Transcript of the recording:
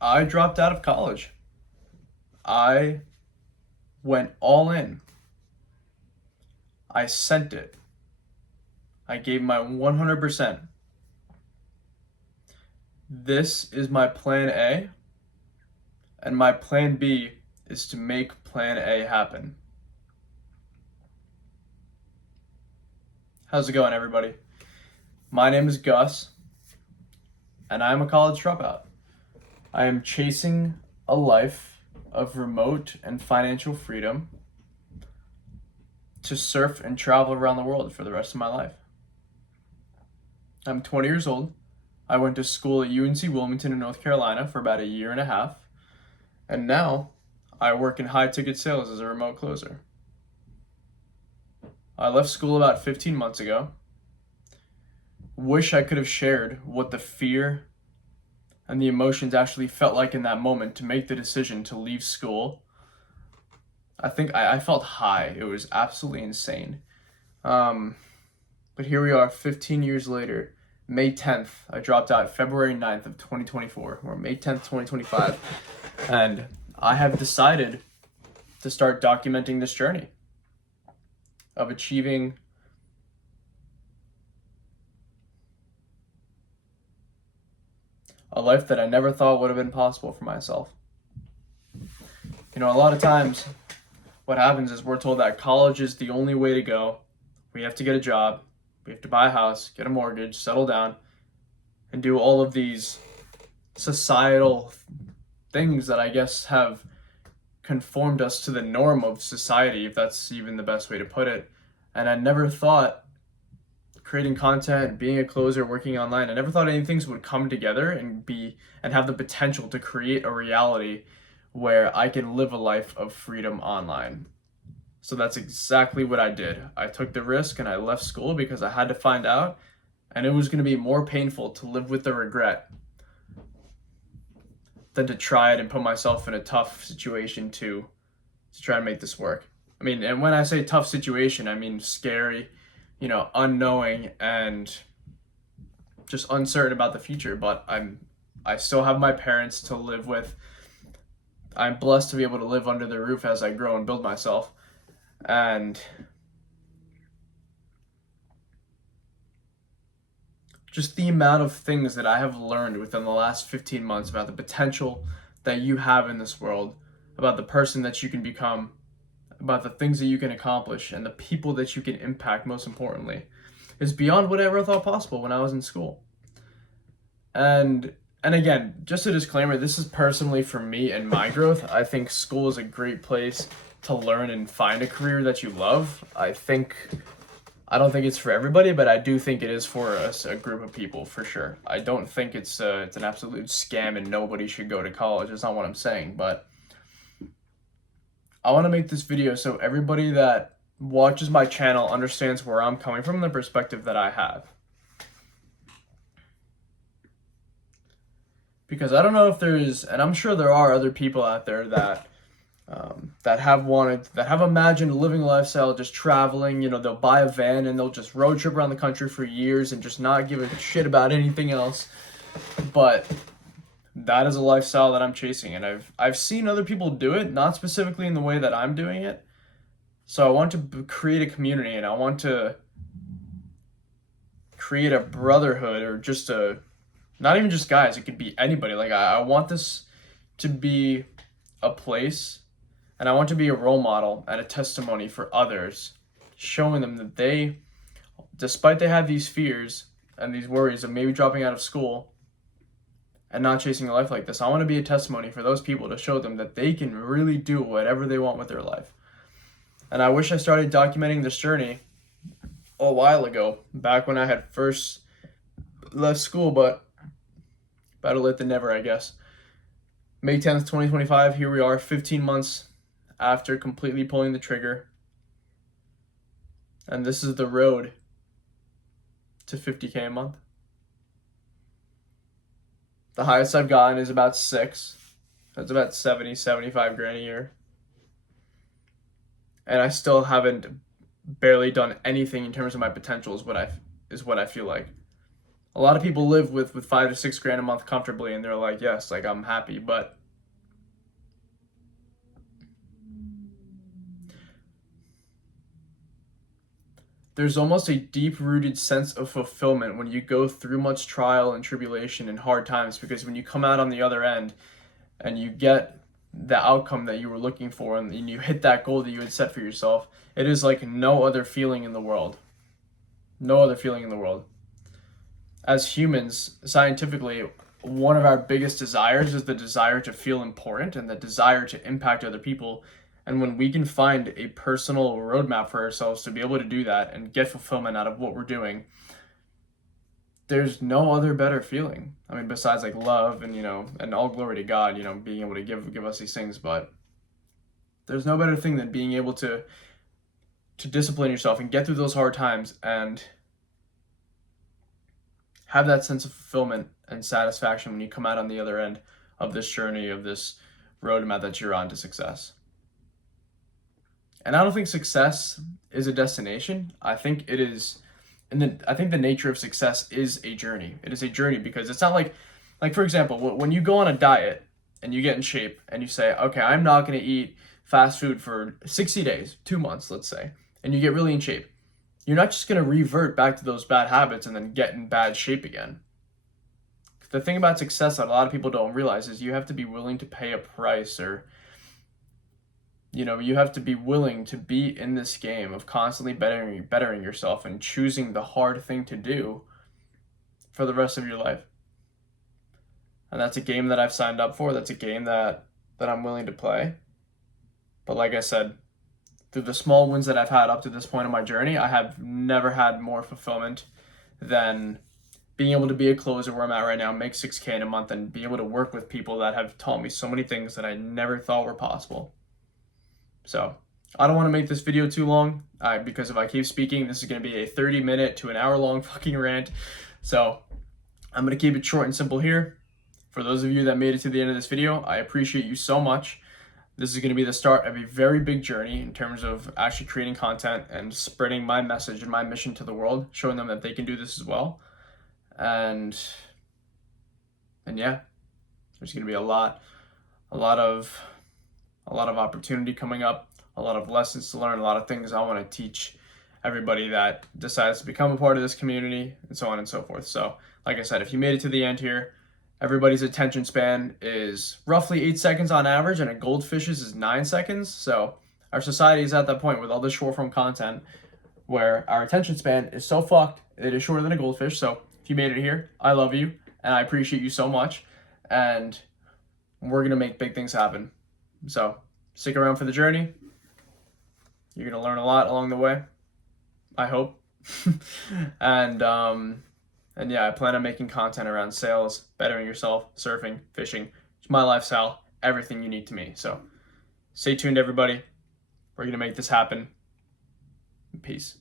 I dropped out of college. I went all in. I sent it. I gave my 100%. This is my plan A, and my plan B is to make plan A happen. How's it going, everybody? My name is Gus, and I'm a college dropout. I am chasing a life of remote and financial freedom to surf and travel around the world for the rest of my life. I'm 20 years old. I went to school at UNC Wilmington in North Carolina for about a year and a half, and now I work in high ticket sales as a remote closer. I left school about 15 months ago. Wish I could have shared what the fear and the emotions actually felt like in that moment to make the decision to leave school. I think I felt high. It was absolutely insane. But here we are 15 years later. May 10th, I dropped out February 9th of 2024, or May 10th, 2025. And I have decided to start documenting this journey of achieving a life that I never thought would have been possible for myself. You know, a lot of times what happens is we're told that college is the only way to go. We have to get a job, we have to buy a house, get a mortgage, settle down, and do all of these societal things that I guess have conformed us to the norm of society, if that's even the best way to put it. And I never thought creating content, being a closer, working online, I never thought any things would come together and have the potential to create a reality where I can live a life of freedom online. So that's exactly what I did. I took the risk and I left school because I had to find out, and it was going to be more painful to live with the regret than to try it and put myself in a tough situation to try and make this work. I mean, and when I say tough situation, I mean scary, unknowing and just uncertain about the future. But I still have my parents to live with. I'm blessed to be able to live under their roof as I grow and build myself. And just the amount of things that I have learned within the last 15 months about the potential that you have in this world, about the person that you can become, about the things that you can accomplish, and the people that you can impact, most importantly, is beyond what I ever thought possible when I was in school. And again, just a disclaimer, this is personally for me and my growth. I think school is a great place to learn and find a career that you love. I don't think it's for everybody, but I do think it is for a group of people for sure. I don't think it's an absolute scam and nobody should go to college. That's not what I'm saying, but I want to make this video so everybody that watches my channel understands where I'm coming from, the perspective that I have. Because I don't know if there's, and I'm sure there are other people out there that have imagined living a lifestyle, just traveling. They'll buy a van and they'll just road trip around the country for years and just not give a shit about anything else. But that is a lifestyle that I'm chasing, and I've seen other people do it, not specifically in the way that I'm doing it. So I want to create a community, and I want to create a brotherhood, or just not even just guys, it could be anybody. Like I want this to be a place, and I want to be a role model and a testimony for others, showing them that they, despite they have these fears and these worries of maybe dropping out of school and not chasing a life like this, I want to be a testimony for those people to show them that they can really do whatever they want with their life. And I wish I started documenting this journey a while ago, back when I had first left school, but better late than never, I guess. May 10th, 2025, here we are, 15 months after completely pulling the trigger. And this is the road to 50K a month. The highest I've gotten is about 6. That's about 75 grand a year. And I still haven't barely done anything in terms of my potential is what I feel like. A lot of people live with 5 to 6 grand a month comfortably, and they're like, yes, like I'm happy, but there's almost a deep-rooted sense of fulfillment when you go through much trial and tribulation and hard times, because when you come out on the other end and you get the outcome that you were looking for, and you hit that goal that you had set for yourself, it is like no other feeling in the world. No other feeling in the world. As humans, scientifically, one of our biggest desires is the desire to feel important and the desire to impact other people. And when we can find a personal roadmap for ourselves to be able to do that and get fulfillment out of what we're doing, there's no other better feeling. I mean, besides like love and, and all glory to God, being able to give us these things. But there's no better thing than being able to discipline yourself and get through those hard times and have that sense of fulfillment and satisfaction when you come out on the other end of this journey, of this roadmap that you're on to success. And I don't think success is a destination. I think it is, I think the nature of success is a journey. It is a journey because it's not like for example, when you go on a diet and you get in shape and you say, okay, I'm not going to eat fast food for 60 days, 2 months, let's say, and you get really in shape. You're not just going to revert back to those bad habits and then get in bad shape again. The thing about success that a lot of people don't realize is you have to be willing to pay a price, or you have to be willing to be in this game of constantly bettering yourself and choosing the hard thing to do for the rest of your life. And that's a game that I've signed up for. That's a game that I'm willing to play. But like I said, through the small wins that I've had up to this point in my journey, I have never had more fulfillment than being able to be a closer where I'm at right now, make $6K in a month, and be able to work with people that have taught me so many things that I never thought were possible. So I don't want to make this video too long, because if I keep speaking, this is going to be a 30-minute to an hour-long fucking rant. So I'm going to keep it short and simple here. For those of you that made it to the end of this video, I appreciate you so much. This is going to be the start of a very big journey in terms of actually creating content and spreading my message and my mission to the world, showing them that they can do this as well. And yeah, there's going to be a lot of opportunity coming up, a lot of lessons to learn, a lot of things I want to teach everybody that decides to become a part of this community, and so on and so forth. So, like I said, if you made it to the end here, everybody's attention span is roughly 8 seconds on average, and a goldfish's is 9 seconds. So our society is at that point with all this short form content where our attention span is so fucked, it is shorter than a goldfish. So if you made it here, I love you, and I appreciate you so much, and we're going to make big things happen. So stick around for the journey. You're going to learn a lot along the way, I hope. And yeah, I plan on making content around sales, bettering yourself, surfing, fishing. It's my lifestyle, everything unique to me. So stay tuned, everybody. We're going to make this happen. Peace.